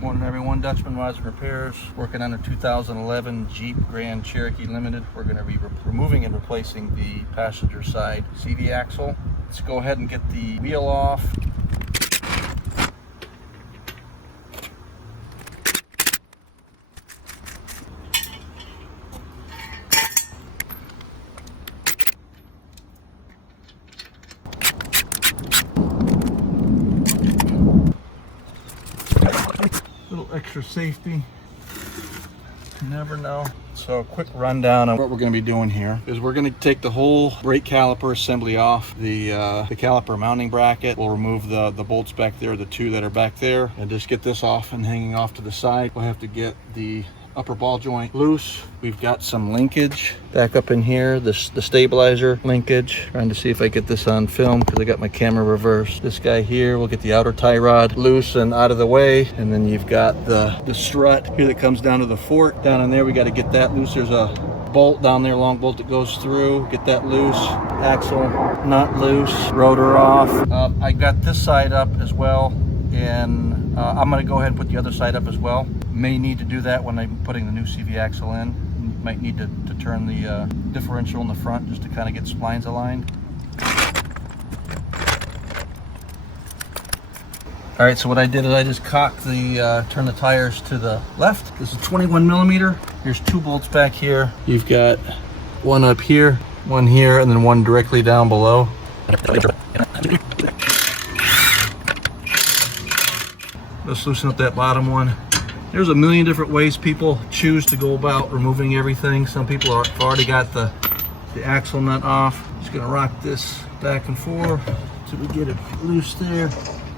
Morning everyone, Dutchman Wise Repairs, working on a 2011 Jeep Grand Cherokee Limited. We're going to be removing and replacing the passenger side CV axle. Let's go ahead and get the wheel off. Little extra safety, you never know. So a quick rundown of what we're going to be doing here is we're going to take the whole brake caliper assembly off the caliper mounting bracket. We'll remove the bolts back there, the two that are back there, and just get this off and hanging off to the side. We'll have to get the upper ball joint loose. We've got some linkage back up in here, the stabilizer linkage. Trying to see if I get this on film because I got my camera reversed. This guy here, we'll get the outer tie rod loose and out of the way. And then you've got the strut here that comes down to the fork. Down in there, we got to get that loose. There's a bolt down there, long bolt that goes through. Get that loose. Axle not loose. Rotor off. I got this side up as well, and I'm going to go ahead and put the other side up as well. May need to do that when I'm putting the new CV axle in. You might need to turn the differential in the front just to kind of get splines aligned. All right, so what I did is I just cocked turn the tires to the left. This is 21 millimeter. Here's two bolts back here. You've got one up here, one here, and then one directly down below. Let's loosen up that bottom one. There's a million different ways people choose to go about removing everything. Some people have already got the axle nut off. Just gonna rock this back and forth until we get it loose there.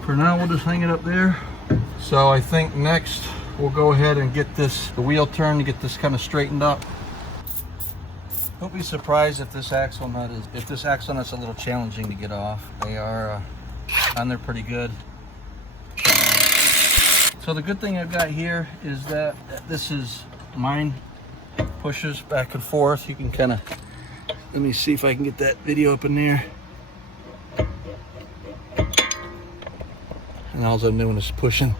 For now, we'll just hang it up there. So I think next we'll go ahead and get the wheel turned to get this kind of straightened up. Don't be surprised if this axle nut's a little challenging to get off. They are on there pretty good. So the good thing I've got here is that this is mine, pushes back and forth. You can kind of, let me see if I can get that video up in there. And all I'm doing is pushing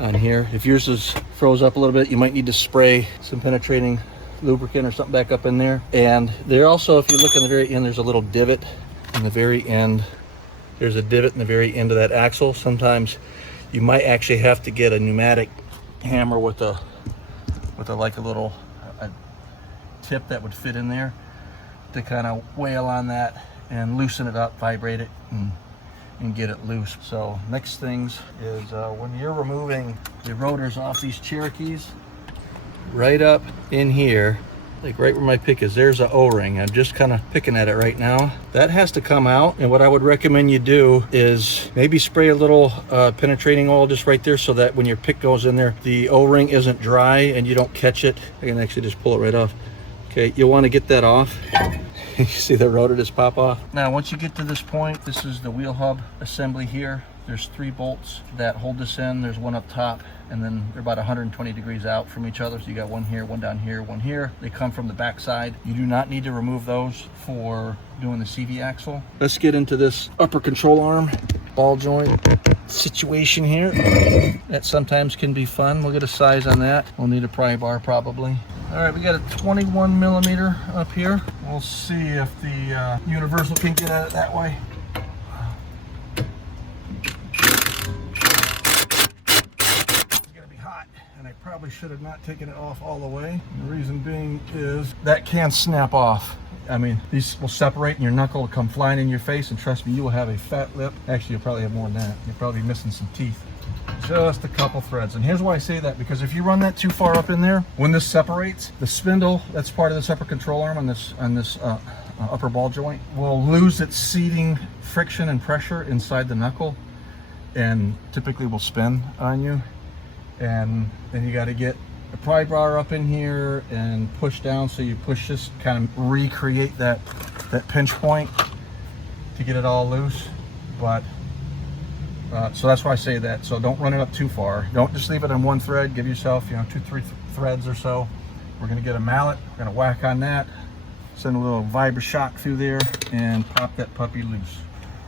on here. If yours is froze up a little bit, you might need to spray some penetrating lubricant or something back up in there. And there also, if you look in the very end, there's a little divot in the very end. There's a divot in the very end of that axle. Sometimes you might actually have to get a pneumatic hammer with a little tip that would fit in there to kind of wail on that and loosen it up, vibrate it, and get it loose. So next things is when you're removing the rotors off these Cherokees, right up in here, like right where my pick is, there's an O-ring. I'm just kind of picking at it right now. That has to come out, and what I would recommend you do is maybe spray a little penetrating oil just right there so that when your pick goes in there, the O-ring isn't dry and you don't catch it. I can actually just pull it right off. Okay, you'll want to get that off. You see the rotor just pop off. Now once you get to this point, this is the wheel hub assembly here. There's 3 bolts that hold this in. There's one up top, and then they're about 120 degrees out from each other. So you got one here, one down here, one here. They come from the back side. You do not need to remove those for doing the CV axle. Let's get into this upper control arm ball joint situation here. That sometimes can be fun. We'll get a size on that. We'll need a pry bar probably. All right, we got a 21 millimeter up here. We'll see if the universal can get at it that way. Probably should have not taken it off all the way. The reason being is that can snap off. I mean, these will separate and your knuckle will come flying in your face, and trust me, you will have a fat lip. Actually, you'll probably have more than that. You'll probably be missing some teeth. Just a couple threads. And here's why I say that, because if you run that too far up in there, when this separates, the spindle that's part of this upper control arm on this upper ball joint will lose its seating friction and pressure inside the knuckle, and typically will spin on you. And then you got to get a pry bar up in here and push down, so you push this, kind of recreate that pinch point to get it all loose. But so that's why I say that. So don't run it up too far. Don't just leave it on one thread. Give yourself, 2-3 threads or so. We're going to get a mallet. We're going to whack on that, send a little vibra shock through there, and pop that puppy loose.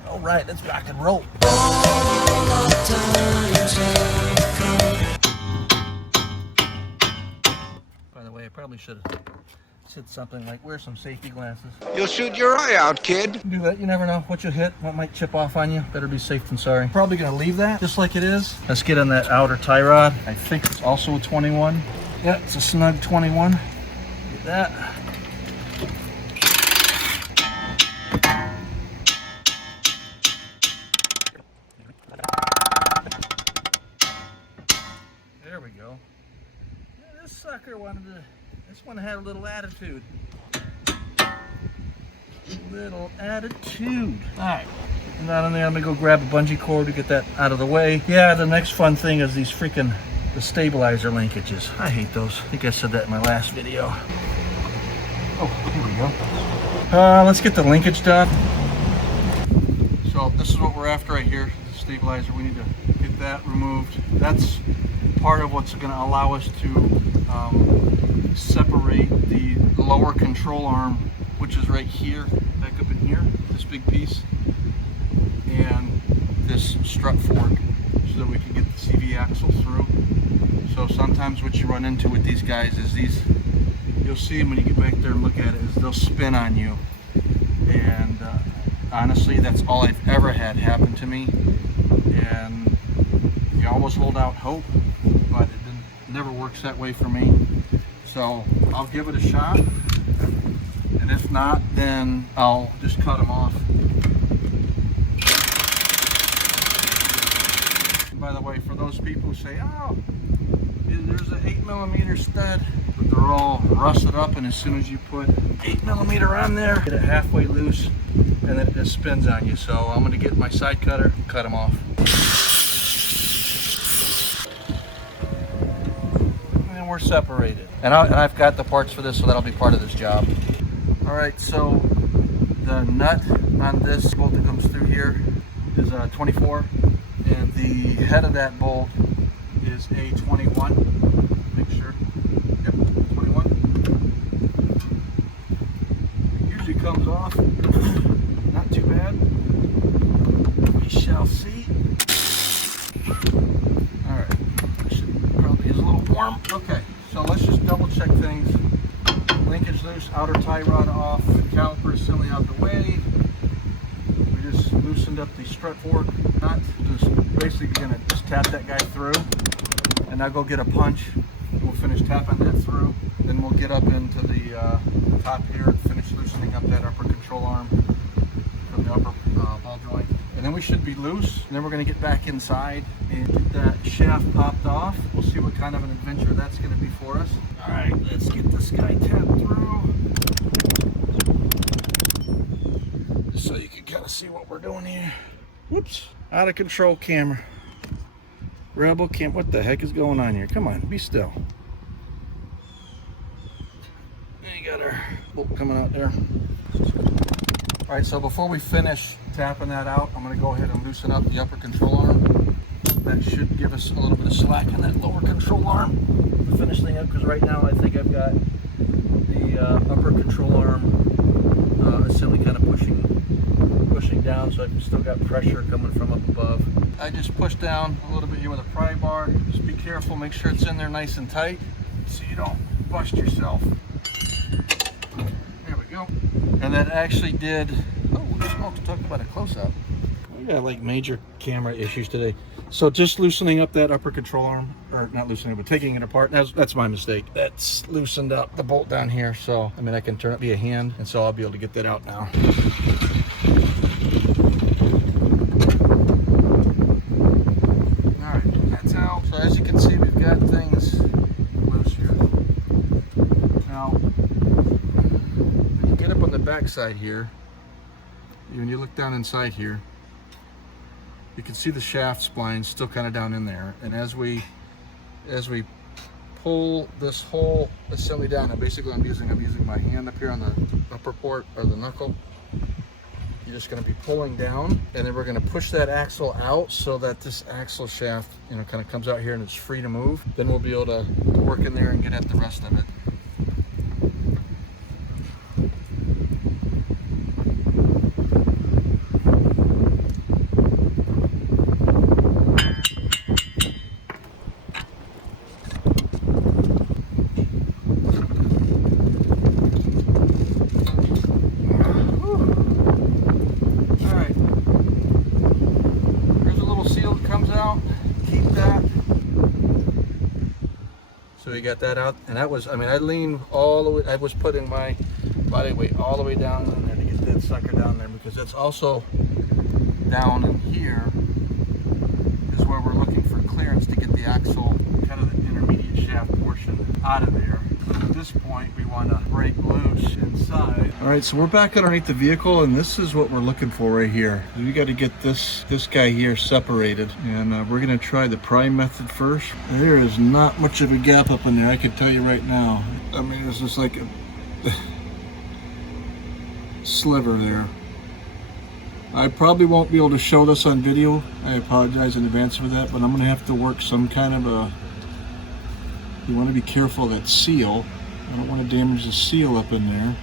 All right, let's rock and roll. probably should have said something like, wear some safety glasses. You'll shoot your eye out, kid. Do that, you never know what you'll hit, what might chip off on you. Better be safe than sorry. Probably gonna leave that just like it is. Let's get on that outer tie rod. I think it's also a 21. Yeah, it's a snug 21. Get that. There we go. Yeah, this sucker this one had a little attitude. Little attitude. Alright. Not in there. I'm gonna go grab a bungee cord to get that out of the way. Yeah, the next fun thing is these freaking the stabilizer linkages. I hate those. I think I said that in my last video. Oh, here we go. Let's get the linkage done. So this is what we're after right here. The stabilizer. We need to get that removed. That's part of what's going to allow us to separate the lower control arm, which is right here, back up in here, this big piece, and this strut fork, so that we can get the CV axle through. So sometimes what you run into with these guys is these, you'll see them when you get back there and look at it, is they'll spin on you. And honestly, that's all I've ever had happen to me. And you almost hold out hope, but it never works that way for me. So I'll give it a shot. And if not, then I'll just cut them off. And by the way, for those people who say, oh, there's an 8mm stud, but they're all rusted up, and as soon as you put 8mm on there, get it halfway loose, and then it just spins on you. So I'm going to get my side cutter and cut them off. And we're separated. And I've got the parts for this, so that'll be part of this job. Alright, so the nut on this bolt that comes through here is a 24, and the head of that bolt is a 21. Make sure. Yep, 21. It usually comes off. Not too bad. We shall see. Alright, should probably is a little warm. Okay, so let's just double check things. Linkage loose, outer tie rod off, caliper assembly out the way. We just loosened up the strut fork nut. Just basically gonna just tap that guy through, and I'll go get a punch. We'll finish tapping that through. Then we'll get up into the top here and finish loosening up that upper control arm from the upper ball joint. And then we should be loose. And then we're gonna get back inside and get that shaft popped off. We'll see what kind of an adventure that's gonna be for us. All right, let's get this guy tapped through. Just so you can kind of see what we're doing here. Whoops, out of control camera. Rebel cam, what the heck is going on here? Come on, be still. You got our bolt coming out there. All right, so before we finish tapping that out, I'm gonna go ahead and loosen up the upper control arm. That should give us a little bit of slack in that lower control arm to finish thing up, because right now I think I've got the upper control arm assembly kind of pushing down, so I've still got pressure coming from up above. I just push down a little bit here with a pry bar. Just be careful, make sure it's in there nice and tight so you don't bust yourself. There we go. And that actually did, oh, smokes, talk about a close-up. We got like major camera issues today. So just loosening up that upper control arm, or not loosening it, but taking it apart. That's my mistake. That's loosened up the bolt down here. So, I mean, I can turn it via hand, and so I'll be able to get that out now. All right, that's out. So as you can see, we've got things loose here. Now, when you get up on the back side here, when you look down inside here, you can see the shaft spline still kind of down in there. And as we pull this whole assembly down, and basically I'm using my hand up here on the upper port, or the knuckle. You're just going to be pulling down, and then we're going to push that axle out so that this axle shaft, you know, kind of comes out here and it's free to move. Then we'll be able to work in there and get at the rest of it. So we got that out, and that was, I mean, I leaned all the way, I was putting my body weight all the way down in there to get that sucker down there, because it's also down in here is where we're looking for clearance to get the axle, kind of the intermediate shaft portion out of there. But at this point, we want to break loose inside. All right, so we're back underneath the vehicle, and this is what we're looking for right here. We got to get this guy here separated, and we're going to try the pry method first. There is not much of a gap up in there, I can tell you right now. I mean, it's just like a sliver there. I probably won't be able to show this on video. I apologize in advance for that, but I'm going to have to work some kind of a... You want to be careful of that seal. I don't want to damage the seal up in there.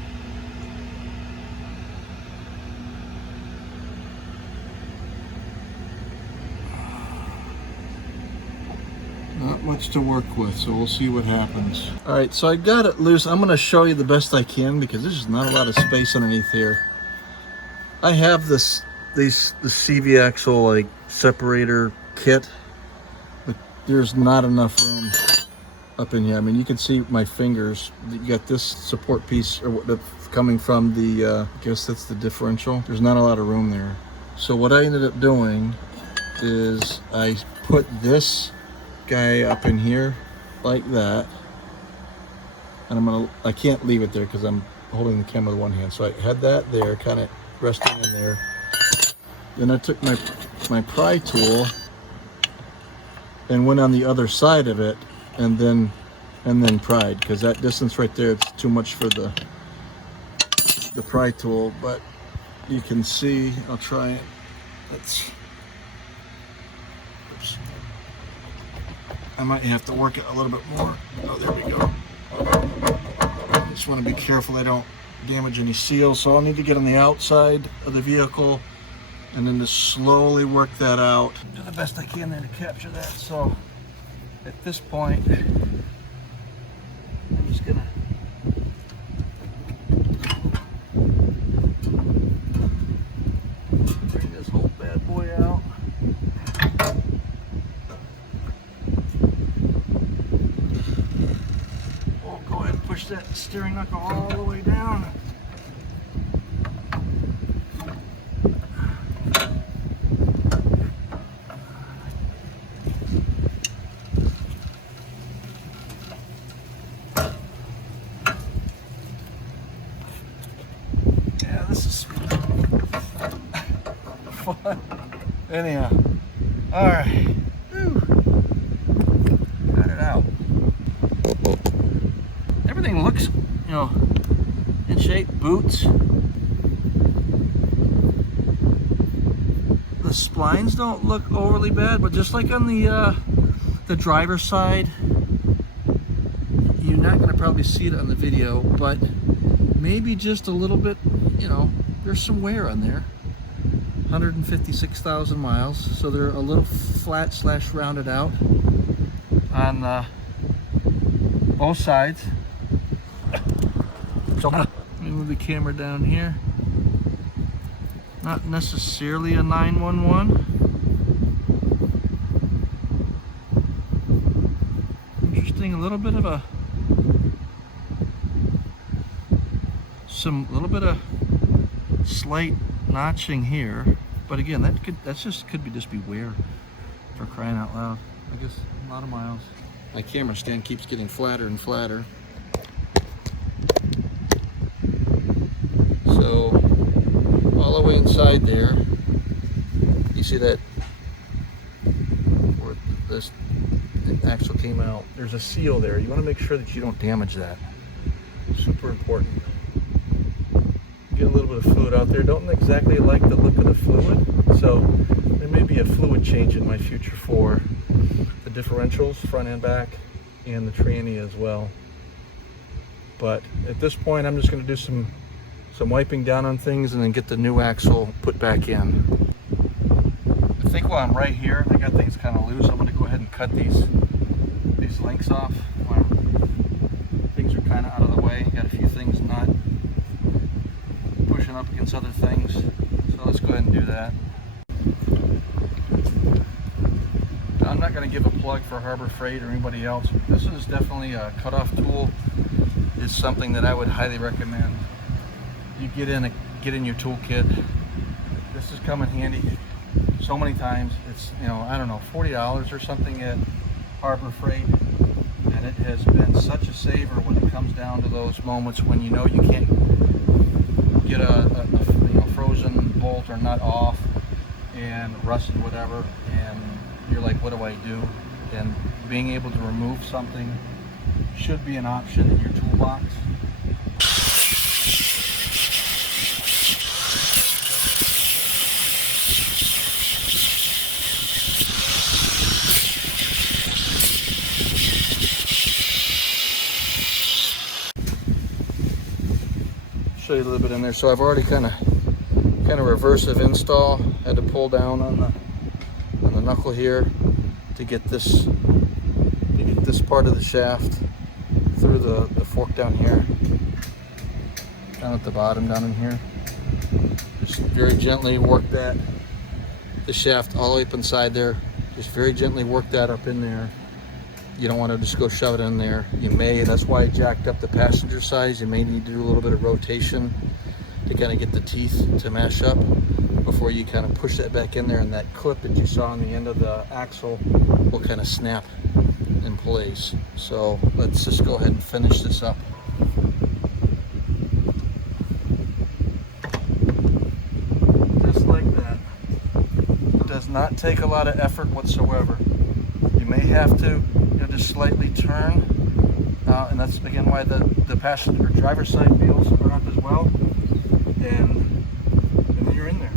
Not much to work with, so we'll see what happens. All right, so I got it loose. I'm going to show you the best I can because there's just not a lot of space underneath here. I have the CV axle like separator kit, but there's not enough room up in here. I mean, you can see my fingers. You got this support piece or what coming from the I guess that's the differential. There's not a lot of room there. So what I ended up doing is I put this guy up in here like that, and I can't leave it there because I'm holding the camera with one hand. So I had that there, kind of resting in there. Then I took my pry tool and went on the other side of it, and then pried, because that distance right there, it's too much for the pry tool. But you can see, I'll try it. Oops. I might have to work it a little bit more. Oh, there we go. I just want to be careful I don't damage any seals, so I'll need to get on the outside of the vehicle and then just slowly work that out. Do the best I can there to capture that. So at this point, I'm just gonna bring this whole bad boy out. We'll go ahead and push that steering knuckle all the way down. Anyhow, all right, got it out. Everything looks, in shape. Boots. The splines don't look overly bad, but just like on the driver's side, you're not going to probably see it on the video, but maybe just a little bit. There's some wear on there. 156,000 miles, so they're a little flat / rounded out on both sides. So let me move the camera down here. Not necessarily a 911. Interesting, a little bit of little bit of slight notching here. But again, that could just be wear, for crying out loud. I guess a lot of miles. My camera stand keeps getting flatter and flatter. So all the way inside there, you see that where this axle came out. There's a seal there. You want to make sure that you don't damage that. Super important. Get a little bit of fluid out there. Don't exactly like the look of the fluid, so there may be a fluid change in my future for the differentials, front and back, and the tranny as well. But at this point, I'm just going to do some wiping down on things and then get the new axle put back in. I think while I'm right here, I got things kind of loose. I'm going to go ahead and cut these links off. Wow. Things are kind of out of the way. Got a few things not pushing up against other things, so let's go ahead and do that. I'm not not going to give a plug for Harbor Freight or anybody else. This is definitely a cutoff tool. It's something that I would highly recommend. You get in your toolkit. This has come in handy so many times. It's, you know, I don't know, $40 or something at Harbor Freight, and it has been such a saver when it comes down to those moments when you know you can't get a you know, frozen bolt or nut off and rusted whatever, and you're like, what do I do? And being able to remove something should be an option in your toolbox. Show you a little bit in there. So I've already kind of reversive install. Had to pull down on the knuckle here to get this part of the shaft through the fork down here, down at the bottom down in here. Just very gently work the shaft all the way up inside there. Just very gently work that up in there. You don't want to just go shove it in there. You may, that's why I jacked up the passenger size. You may need to do a little bit of rotation to kind of get the teeth to mash up before you kind of push that back in there, and that clip that you saw on the end of the axle will kind of snap in place. So let's just go ahead and finish this up. Just like that. It does not take a lot of effort whatsoever. You may have to, you know, just slightly turn, and that's again why the passenger driver's side wheels are up as well, and then you're in there.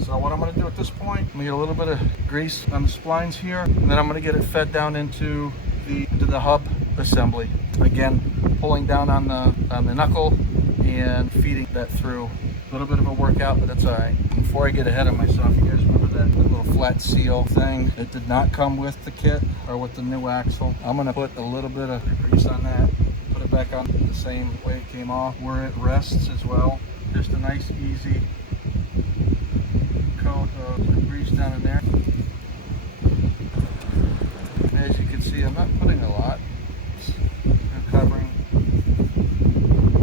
So what I'm going to do at this point, I'm going to get a little bit of grease on the splines here, and then I'm going to get it fed down into the hub assembly. Again, pulling down on the knuckle and feeding that through. A little bit of a workout, but that's all right. Before I get ahead of myself, you guys remember that little flat seal thing? It did not come with the kit or with the new axle. I'm going to put a little bit of grease on that, put it back on the same way it came off, where it rests as well. Just a nice, easy coat of grease down in there. As you can see, I'm not putting a lot. I'm covering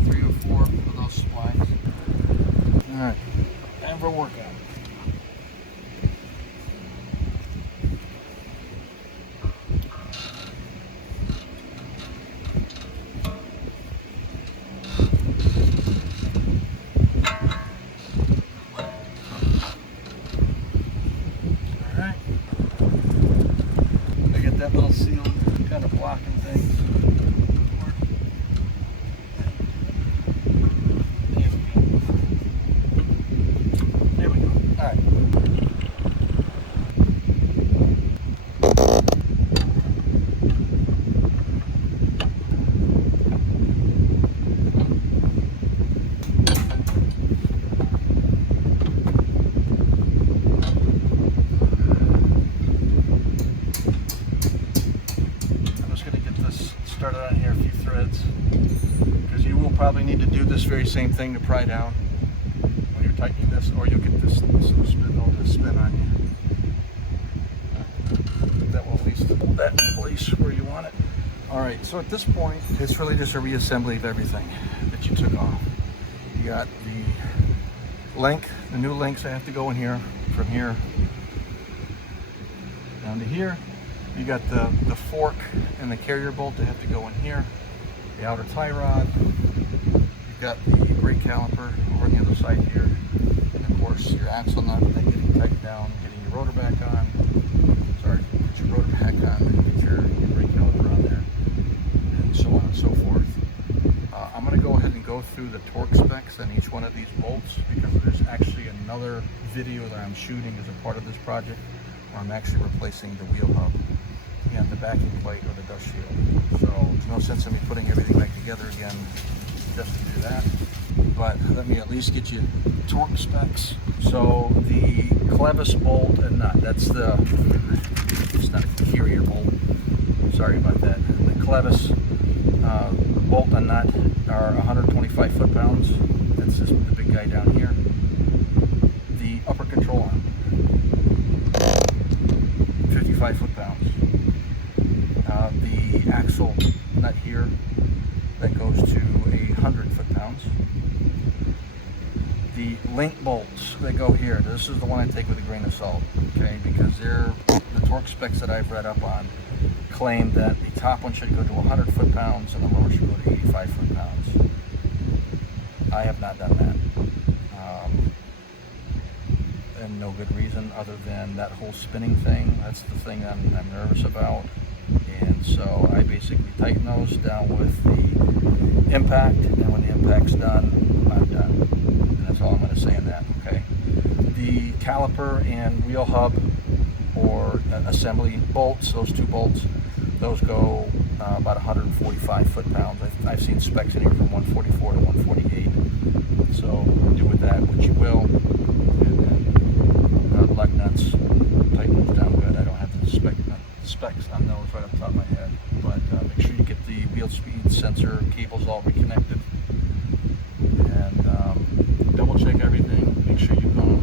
3 or 4 of those splines. All right, time for a workout. All right, I get that little seal kind of blocking things. Probably need to do this very same thing to pry down when you're tightening this, or you'll get this little spin on you. That will at least hold that in place where you want it. All right, so at this point, it's really just a reassembly of everything that you took off. You got the new links that have to go in here, from here down to here. You got the fork and the carrier bolt that have to go in here. The outer tie rod. You've got the brake caliper over on the other side here, and of course your axle nut, then getting tightened down, getting your rotor back on. Sorry, get your rotor back on, and get your brake caliper on there, and so on and so forth. I'm going to go ahead and go through the torque specs on each one of these bolts, because there's actually another video that I'm shooting as a part of this project where I'm actually replacing the wheel hub and the backing plate or the dust shield. So there's no sense in me putting everything back together again just to do that. But let me at least get you torque specs. So the clevis bolt and nut, that's it's not a carrier bolt. Sorry about that. The clevis bolt and nut are 125 foot-pounds. That's just the big guy down here. The upper control arm, 55 85 foot-pounds. The axle nut here, that goes to 100 foot-pounds. The link bolts that go here, this is the one I take with a grain of salt, okay, because the torque specs that I've read up on claim that the top one should go to 100 foot-pounds and the lower should go to 85 foot-pounds. I have not done that. And no good reason other than that whole spinning thing. That's the thing I'm nervous about. And so I basically tighten those down with the impact, and when the impact's done, I'm done. And that's all I'm going to say on that, okay? The caliper and wheel hub or assembly bolts, those two bolts, those go about 145 foot-pounds. I've seen specs in here from 144 to 148. So do with that what you will. And then lug nuts, tighten those down good. I don't have the specs on those right off the top of my head. But make sure you get the wheel speed sensor cables all reconnected. And double check everything. Make sure you've gone